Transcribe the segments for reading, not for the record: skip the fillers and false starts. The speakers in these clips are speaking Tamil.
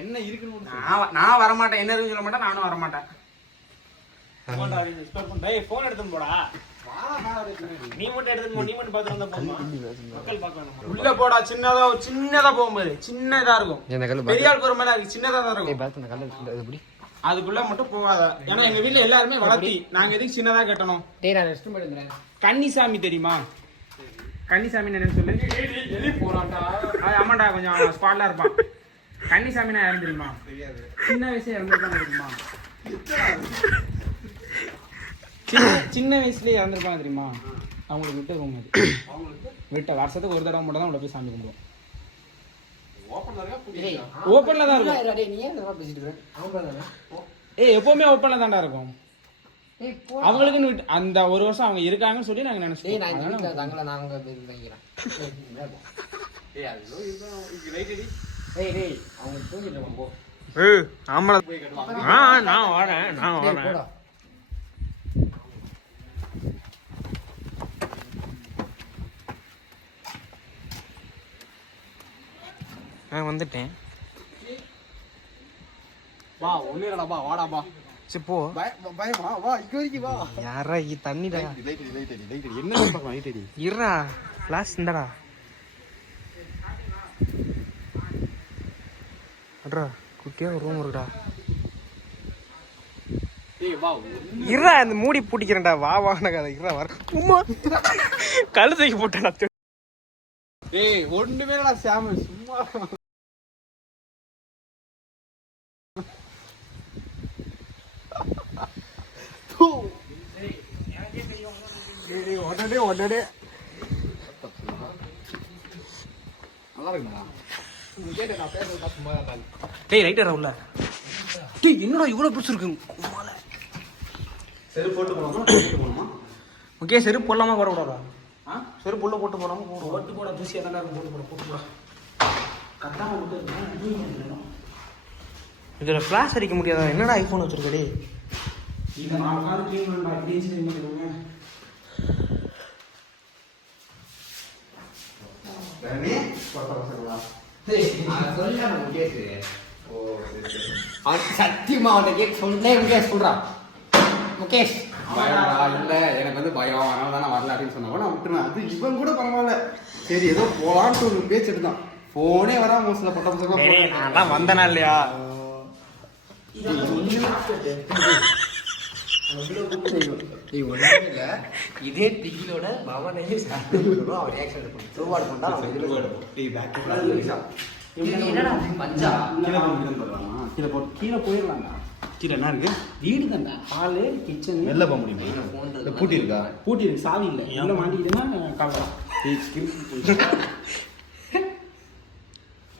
என்ன இருக்குன்னு நான் வரமாட்டேன். என்ன இருக்குன்னு சொல்ல மாட்டேன், நானும் வரமாட்டேன். போன் எடுத்து போடா. நீ மட்டும் எடுத்து நீ மட்டும் பார்த்து வந்தா போதுமா? மக்கள் பார்க்கணும். உள்ள போடா. சின்னதா போகும்போது சின்னதா இருக்கும். பெரிய ஆள் போற மாதிரி இருக்கு, சின்னதா தான் இருக்கும். அதுக்குள்ள மட்டும் போகாத. ஏன்னா எங்க வீட்டுல எல்லாருமே வளர்த்தி. நாங்க எதுக்கு சின்னதா கட்டணும்? கன்னிசாமி தெரியுமா? கன்னிசாமி என்னன்னு சொல்லு. ஆமாண்டா, கொஞ்சம் ஸ்பாட்ல இருப்பான். கன்னிசாமினா யாரும் தெரியுமா? சின்ன வயசுல இறந்துருப்பாங்க தெரியுமா? சின்ன வயசுலயே இறந்துருப்பாங்க தெரியுமா? அவங்களுக்கு விட்டு ரூம் அது. விட்ட வருஷத்துக்கு ஒரு தடவை மட்டும் தான் உள்ள போய் சாமி கும்பிடுவோம். ஓப்பன்ல தான் இருக்கும். எப்பவுமே ஓப்பன்ல தான்டா இருக்கும். அவங்களுக்குன்னு அந்த ஒரு வருஷம் அவங்க இருக்காங்கன்னு சொல்லி நாங்க நினைச்சோம். நான் வரேன். வந்துட்டேன். வா ஒண்ணு இல்லடா, வாடாப்பா. சரி போ. பயமா வா, இங்க வரைக்கும் வா. யாரா தண்ணிடா. லைட் என்ன பார்க்கலாம். லைட் அடி. இருடா, ஃபிளாஷ் இந்தடா. அட்ரா குட்டியா ஒரு ரூம் இருக்குடா. ஏய் வா. இருடா, இந்த மூடி பூட்டிக்கிறேன்டா. வான கதை. இருடா வர. உம்மா கழுதைக்கு போட்டேன்டா. ஏய் ஒண்ணுமே இல்லடா சாம, சும்மா. உடனே நல்லா இருக்குண்ணா. டேய் ரைட்டரா உள்ள. டேய் என்னடா இவ்வளவு புடிச்சு இருக்கு. செருப்பு போட்டு போலாமா? ஓகே, செருப்பு போடலாமா போட கூடாதா? செருப்பு உள்ள போட்டு போடாம போட்டு போட. தூசியா தானே இருக்கும். போட்டு போட கட்டாம விட்டு. இதுல ஃபிளாஷ் அடிக்க முடியாதா? என்னடா ஐபோன் வச்சிருக்கடே. இத நான் கால் க்ளீன் பண்ணா க்ளீன் செய்ய முடியுமா? வேணே பரவாயில்லை. நான் சொல்ல கேக்கு. ஓ சரி. சத்தியமா அவனை கேக் சொல்றான் முகேஷ். பயம்டா இல்ல, எனக்கு வந்து பயம், அதனால தான் நான் வரல அப்படின்னு சொன்னா நான் விட்டுருவேன். அது இவன் கூட பரவாயில்ல. சரி ஏதோ போலான்ட்டு ஒரு பேச்சு எடுத்தான். போனே வரா மோசல பட்ட பசங்க. நான் வந்தனா இல்லையா? இதே டிகிலோட பவனையும் அவர் ஆக்சன் பண்ணா கீழே போயிடலாம்டா. கீழே என்ன இருக்கு? வீடு தான்டா. Hall, kitchen. வெளில போக முடியுமா? பூட்டி இருக்கா? பூட்டி இருக்கு, சாவி இல்லை. உள்ள மாட்டிக்கிட்டேன்னா காவலாம்.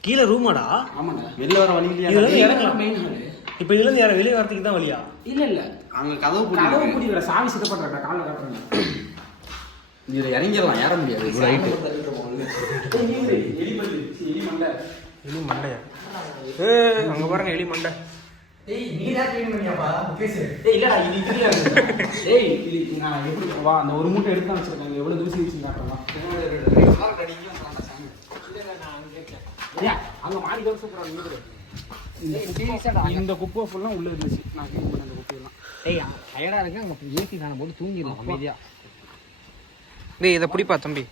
கீழே ரூமாடா? ஆமாடா. வெளில வர வழி இல்லையா? இதுல இறங்கலாம். Main hall. இப்போ இதுல இருந்து யார வெளிய வரதுக்கு தான் வழியா? இல்ல அங்க கதவு பூட்டி வர சாவி செட் பண்றடா. கால்ல காட்டுறேன். இதுல இறங்கிரலாம், ஏற முடியாது. ரைட். எலி மண்டையா? ஏய் அங்க பாருங்க எலி மண்டை. டேய் நீ தான் க்ளீன் பண்ணியாப்பா? பேசு. டேய் இல்லடா இது இதுல இருக்கு. டேய் இது நான் எப்படி வா அந்த ஒரு மூட்டை எடுத்து தான் வச்சிருக்காங்க. எவ்வளவு தூசி வீசி காட்டலாம். கால் கடிக்கும் அந்த சாமி. இல்ல நான் அங்க கேட்டேன். ஏய் அங்க மாடி தான் சூப்பரா நிக்குது. இந்த குப்பை ஃபுல்லா உள்ள இருந்துச்சு. நான் க்ளீன் பண்ண அந்த குப்பை எல்லாம். டேய் டயர்டா இருக்கு. அங்க ஏசி காண போட்டு தூங்கிடலாம் அமைதியா. டேய் இத புடிப்பா தம்பி.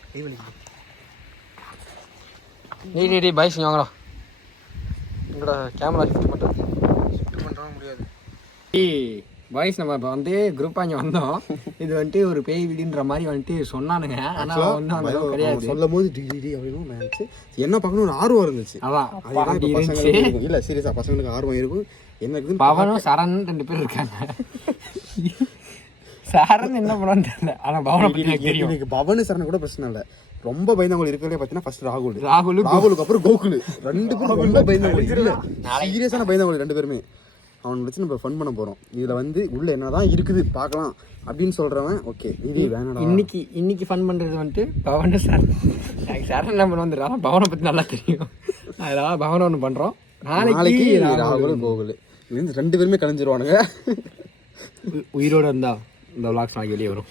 டேய் பாய்ஸ் வாங்கடா. இங்கடா கேமரா ஷிஃப்ட் பண்றது. ஷிஃப்ட் பண்றவே முடியாது. ஏய் பாய்ஸ் நம்ம வந்து குரூப்பா இங்க வந்தோம். இது வந்துட்டு ஒரு பேய் வீடுன்ற மாதிரி வந்துட்டு சொன்னானுங்க. ஆனா ஒண்ணும் கிடையாது. சொல்லும்போது டிடி அப்படினும் மேட்ச் என்ன பார்க்கணும் ஒரு ஆர்வம் இருந்துச்சு. அதான் பசங்களுக்கு இல்ல சீரியஸா பசங்களுக்கு ஆர்வம் இருக்கும். என்ன இருக்குது பவனும் சரண் ரெண்டு பேர் இருக்காங்க. சரண் என்ன பண்ணான்னு தெரியல. ஆனா பவனை பத்தி எனக்கு தெரியும். எனக்கு பவனு சரண் கூட பிரச்சனை இல்ல. ரொம்ப பயந்தவங்க இருக்கவே பாத்தீங்கன்னா ஃபர்ஸ்ட் ராகுலுக்கு அப்புறம் கோகுல் ரெண்டு பேரும் ரொம்ப பயந்தவங்க. இல்ல சீரியஸான பயந்தவங்க ரெண்டு பேருமே. அவனை வச்சு நம்ம ஃபன் பண்ண போறோம். இதுல வந்து உள்ள என்னதான் இருக்குது பார்க்கலாம் அப்படின்னு சொல்றவன் ஓகே இது வேணாடா. இன்னைக்கு ஃபன் பண்றது வந்துட்டு பவன சார் சரண் நம்ம வந்துடுறான். பவனை பத்தி நல்லா தெரியும். அதனால பவனை ஒன்று பண்றோம். நாளைக்கு ராகுல் கோகுல் இது ரெண்டு பேருமே கலைஞ்சிருவானுங்க. உயிரோட இருந்தா இந்த விளாக்ஸ் நாளைக்கு வெளியே வரும்.